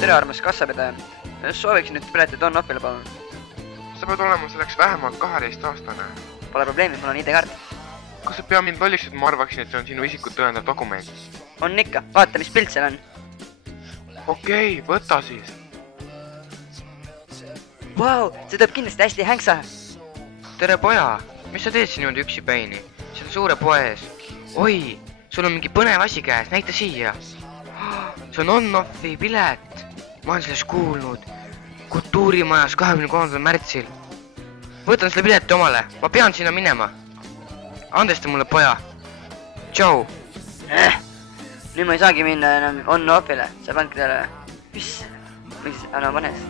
tere, armas kassapidaja. Sooviksin nüüd piletit on-offile, palun. Sa pead olema selleks vähemalt 12-aastane. Pole probleemi, mul on ID-kaart. Kas sa pea mind lolliks, et ma arvaksin, et see on sinu isikut tõendav dokument? On ikka, vaata, mis pilt seal on. Okei, võta siis. Vau, see tuleb kindlasti hästi hänksa. Tere, poja! Mis sa teed siin juurde üksipäini? Seda suure poe ees. Oi, sul on mingi põnev asi käes, näita siia. See on on-offi pilet. Ma olen sellest kuulnud. Kultuurimajas 23. märtsil. Võtan selle pileti omale, ma pean sinna minema. Andesta mulle, poja. Tšau. Nüüd ma ei saagi minna enam on-offile. Sa pandki talle. Mis? Miks? Anna panes.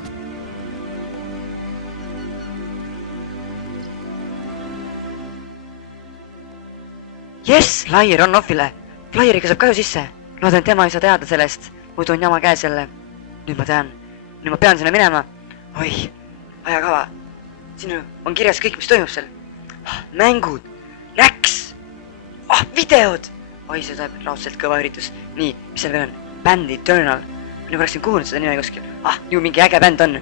Jess, Flyer on-offile. Flyeriga saab ka ju sisse. Loodan, et tema ei saa teada sellest. Muidu on jama käes jälle. Nüüd ma tean. Nüüd ma pean sinna minema. Oi, ajakava. Siin on kirjas kõik, mis toimub seal. Mängud. Läks. Videod. Oi, see tuleb raudselt kõva üritus. Nii, mis seal veel on? Band Eternal. Ma juba oleksin kuulnud seda nime kuskil. Ju mingi äge bänd on.